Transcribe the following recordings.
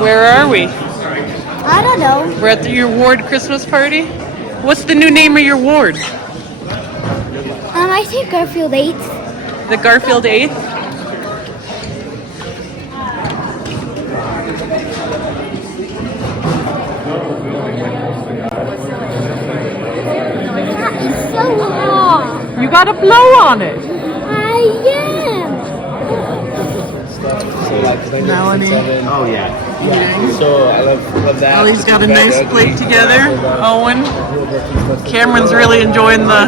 Where are we? I don't know. We're at your ward Christmas party? What's the new name of your ward? I think Garfield 8. The Garfield 8th? That is so long. You gotta blow on it. I am. Melanie. Oh yeah. So I love that. Ellie's got a nice plate together. Owen. Cameron's really enjoying the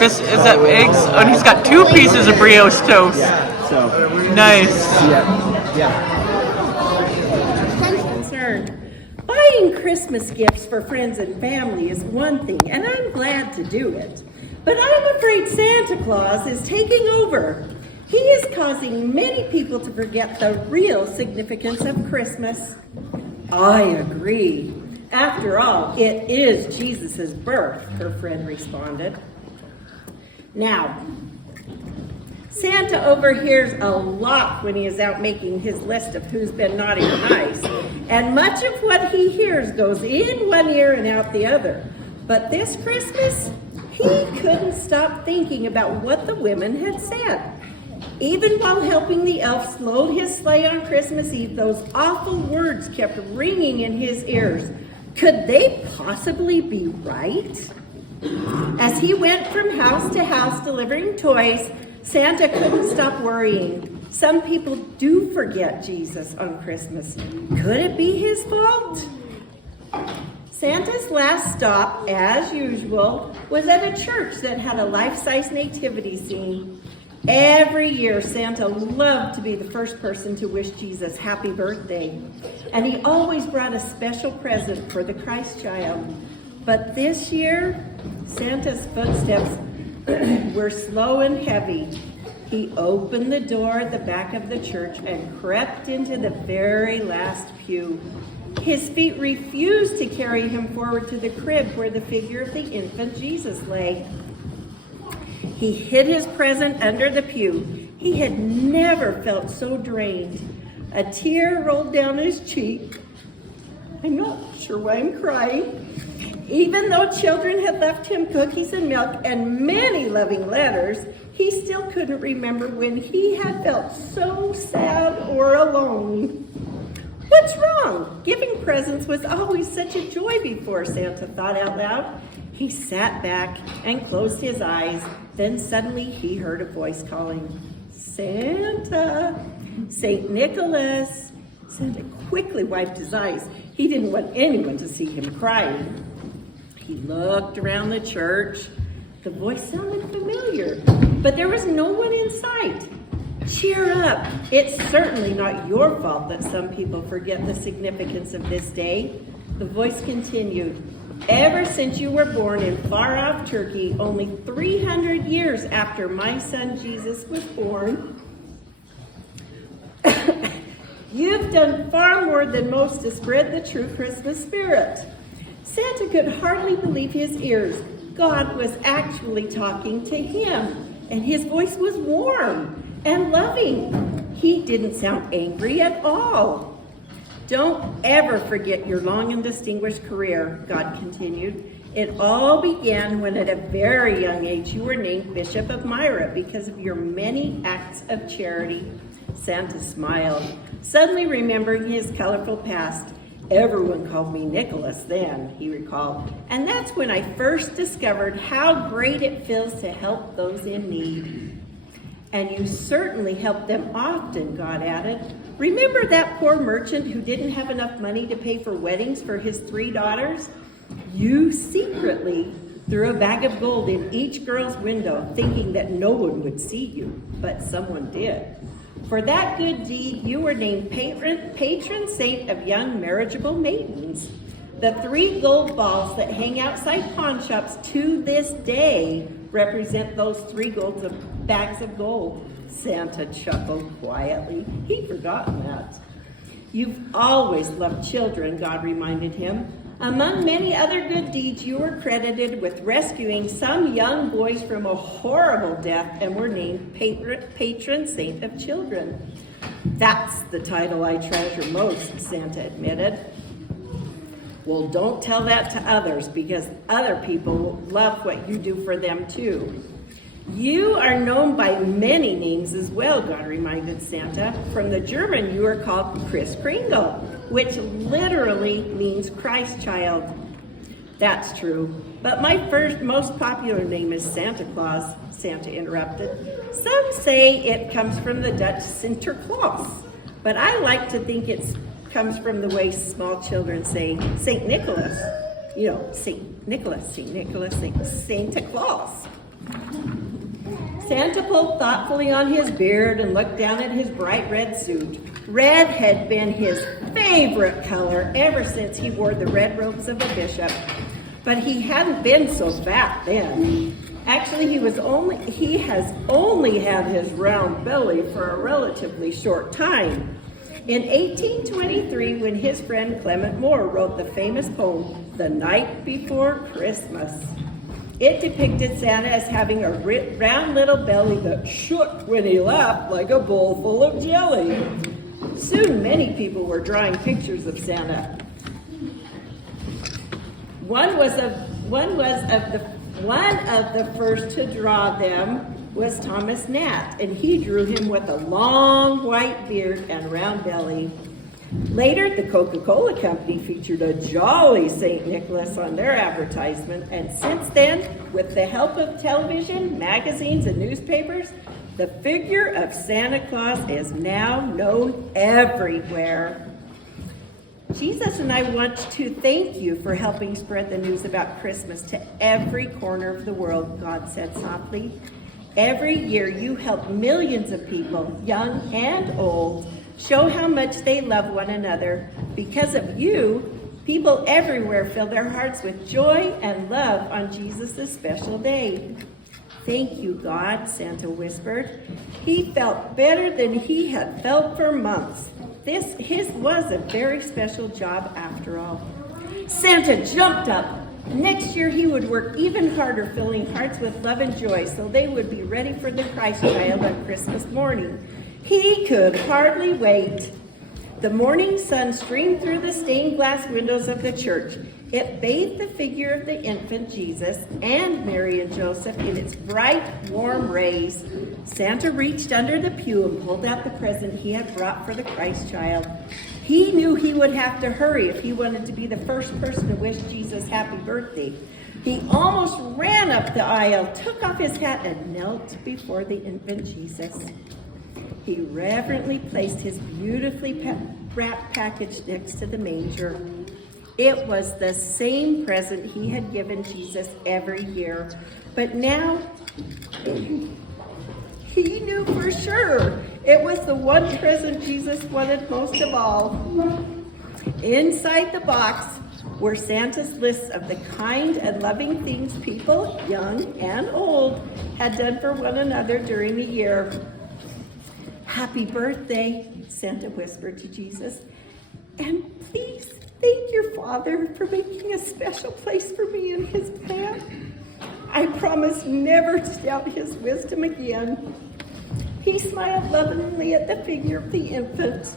is that eggs? Oh, and he's got 2 pieces of brioche toast. So Nice. Concerned. Buying Christmas gifts for friends and family is one thing, and I'm glad to do it. But I'm afraid Santa Claus is taking over. He is causing many people to forget the real significance of Christmas. I agree. After all, it is Jesus' birth, her friend responded. Now, Santa overhears a lot when he is out making his list of who's been naughty or nice, and much of what he hears goes in one ear and out the other. But this Christmas, he couldn't stop thinking about what the women had said. Even while helping the elves load his sleigh on Christmas Eve, those awful words kept ringing in his ears. Could they possibly be right? As he went from house to house delivering toys, Santa couldn't stop worrying. Some people do forget Jesus on Christmas. Could it be his fault? Santa's last stop, as usual, was at a church that had a life-size nativity scene. Every year, Santa loved to be the first person to wish Jesus happy birthday, and he always brought a special present for the Christ child. But this year, Santa's footsteps were slow and heavy. He opened the door at the back of the church and crept into the very last pew. His feet refused to carry him forward to the crib where the figure of the infant Jesus lay. He hid his present under the pew. He had never felt so drained. A tear rolled down his cheek. I'm not sure why I'm crying. Even though children had left him cookies and milk and many loving letters, he still couldn't remember when he had felt so sad or alone. What's wrong? Giving presents was always such a joy before, Santa thought out loud. He sat back and closed his eyes. Then suddenly he heard a voice calling, Santa, St. Nicholas. Santa quickly wiped his eyes. He didn't want anyone to see him crying. He looked around the church. The voice sounded familiar, but there was no one in sight. Cheer up. It's certainly not your fault that some people forget the significance of this day. The voice continued. Ever since you were born in far-off Turkey, only 300 years after my son Jesus was born, you've done far more than most to spread the true Christmas spirit. Santa could hardly believe his ears. God was actually talking to him, and his voice was warm and loving. He didn't sound angry at all. Don't ever forget your long and distinguished career, God continued. It all began when at a very young age you were named Bishop of Myra because of your many acts of charity. Santa smiled, suddenly remembering his colorful past. Everyone called me Nicholas then, he recalled. And that's when I first discovered how great it feels to help those in need. And you certainly help them often, God added. Remember that poor merchant who didn't have enough money to pay for weddings for his 3 daughters? You secretly threw a bag of gold in each girl's window, thinking that no one would see you, but someone did. For that good deed, you were named patron saint of young marriageable maidens. The 3 gold balls that hang outside pawn shops to this day represent those 3 bags of gold. Santa chuckled quietly. He'd forgotten that. You've always loved children, God reminded him. Among many other good deeds, you were credited with rescuing some young boys from a horrible death and were named patron saint of children. That's the title I treasure most, Santa admitted. Well, don't tell that to others because other people love what you do for them too. You are known by many names as well, God reminded Santa. From the German, you are called Kris Kringle, which literally means Christ child. That's true. But my most popular name is Santa Claus, Santa interrupted. Some say it comes from the Dutch Sinterklaas, but I like to think it comes from the way small children say St. Nicholas. You know, St. Nicholas, Santa Claus. Santa pulled thoughtfully on his beard and looked down at his bright red suit. Red had been his favorite color ever since he wore the red robes of a bishop. But he hadn't been so fat then. Actually, he has only had his round belly for a relatively short time. In 1823, when his friend Clement Moore wrote the famous poem, The Night Before Christmas, it depicted Santa as having a round little belly that shook when he laughed like a bowl full of jelly. Soon, many people were drawing pictures of Santa. One of the first to draw them was Thomas Nat, and he drew him with a long white beard and round belly. Later, the Coca-Cola Company featured a jolly St. Nicholas on their advertisement, and since then, with the help of television, magazines, and newspapers, the figure of Santa Claus is now known everywhere. Jesus and I want to thank you for helping spread the news about Christmas to every corner of the world, God said softly. Every year you help millions of people, young and old, show how much they love one another. Because of you, people everywhere fill their hearts with joy and love on Jesus' special day. Thank you, God, Santa whispered. He felt better than he had felt for months. His was a very special job after all. Santa jumped up. Next year he would work even harder, filling hearts with love and joy so they would be ready for the Christ child on Christmas morning. He could hardly wait. The morning sun streamed through the stained glass windows of the church. It bathed the figure of the infant Jesus and Mary and Joseph in its bright, warm rays. Santa reached under the pew and pulled out the present he had brought for the Christ child. He knew he would have to hurry if he wanted to be the first person to wish Jesus happy birthday. He almost ran up the aisle, took off his hat, and knelt before the infant Jesus. He reverently placed his beautifully wrapped package next to the manger. It was the same present he had given Jesus every year, but now he knew for sure it was the one present Jesus wanted most of all. Inside the box were Santa's lists of the kind and loving things people, young and old, had done for one another during the year. Happy birthday, Santa whispered to Jesus. And please thank your Father for making a special place for me in his plan. I promise never to doubt his wisdom again. He smiled lovingly at the figure of the infant.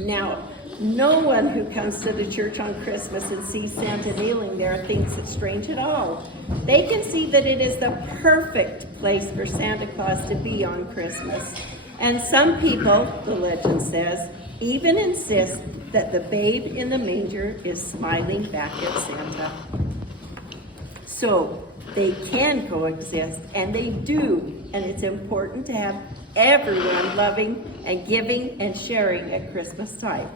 Now, no one who comes to the church on Christmas and sees Santa kneeling there thinks it's strange at all. They can see that it is the perfect place for Santa Claus to be on Christmas. And some people, the legend says, even insist that the babe in the manger is smiling back at Santa. So they can coexist, and they do, and it's important to have everyone loving and giving and sharing at Christmas time.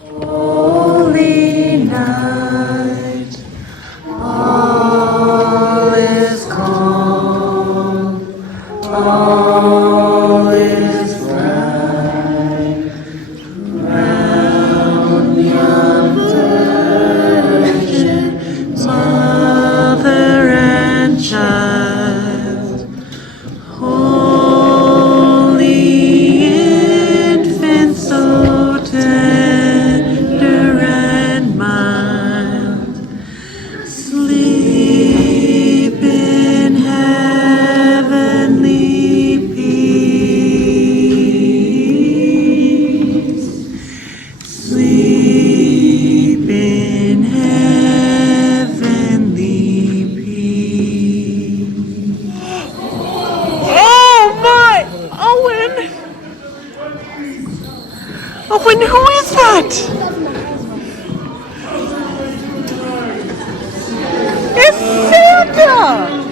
Holy night, all is calm, all is bright, round young virgin, mother and child, holy infant, so tender and mild. Owen, who is that? It's Santa!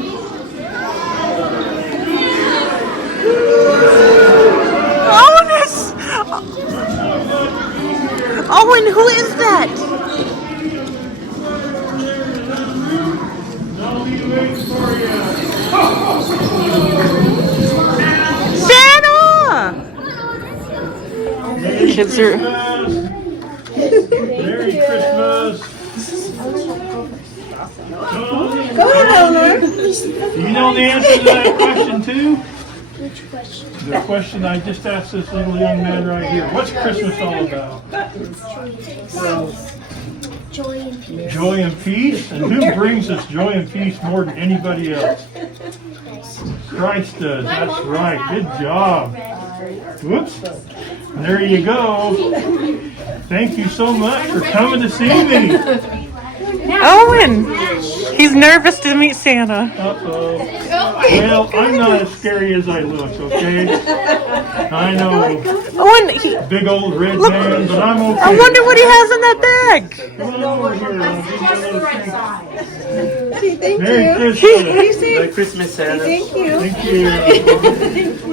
Owen, who is that? Santa! Kids are. Merry Christmas. Go ahead, Eleanor. Do you know the answer to that question too? Which question? The question I just asked this little young man right here. What's Christmas all about? Joy and peace. Joy and peace? And who brings us joy and peace more than anybody else? Christ does. That's right. Good job. Whoops. There you go. Thank you so much for coming to see me. Owen! He's nervous to meet Santa. Uh-oh. Well, I'm not as scary as I look, okay? I know. Owen, Big old red Look. man, but I'm okay. I wonder what he has in that bag. Come on over here. I'll give you a little treat. Thank Merry you. Christmas. Merry Christmas, Santa. Thank you. Thank you.